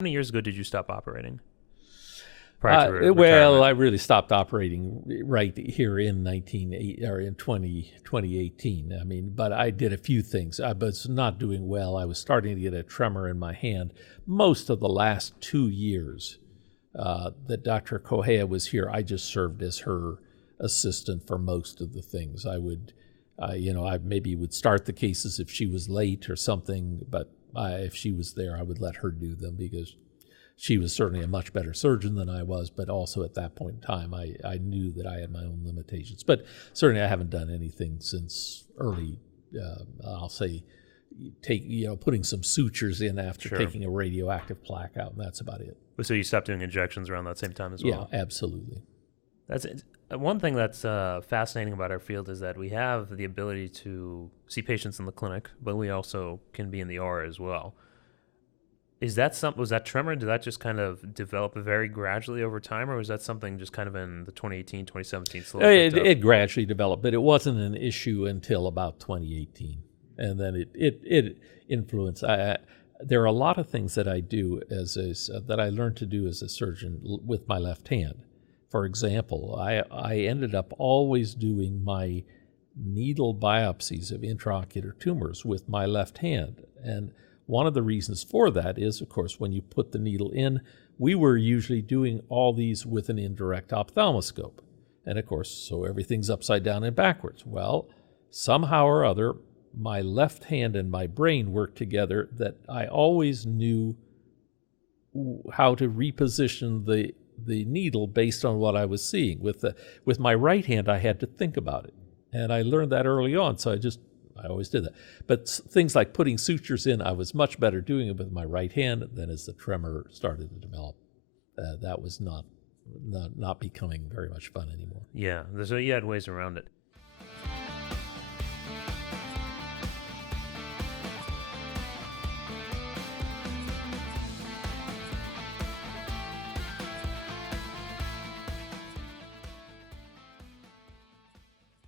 many years ago did you stop operating? Prior to Well, retirement? I really stopped operating right here in 2018. I mean, but I did a few things. I was not doing well. I was starting to get a tremor in my hand. Most of the last 2 years that Dr. Correa was here, I just served as her assistant for most of the things. I would, I maybe would start the cases if she was late or something, but if she was there, I would let her do them because she was certainly a much better surgeon than I was, but also at that point in time, I knew that I had my own limitations. But certainly I haven't done anything since early, I'll say, putting some sutures in after Sure. taking a radioactive plaque out, and that's about it. So you stopped doing injections around that same time as well? Yeah, absolutely. That's it. One thing that's fascinating about our field is that we have the ability to see patients in the clinic, but we also can be in the OR as well. Was that tremor, did that just kind of develop very gradually over time, or was that something just kind of in the 2018, 2017 slowly picked up? It gradually developed, but it wasn't an issue until about 2018. And then it influenced. There are a lot of things that I do that I learned to do as a surgeon with my left hand. For example, I ended up always doing my needle biopsies of intraocular tumors with my left hand. And one of the reasons for that is, of course, when you put the needle in, we were usually doing all these with an indirect ophthalmoscope. And of course, so everything's upside down and backwards. Well, somehow or other, my left hand and my brain worked together that I always knew how to reposition the needle based on what I was seeing. With my right hand, I had to think about it. And I learned that early on, so I always did that. But things like putting sutures in, I was much better doing it with my right hand. Then as the tremor started to develop, that was not becoming very much fun anymore. Yeah, so you had ways around it.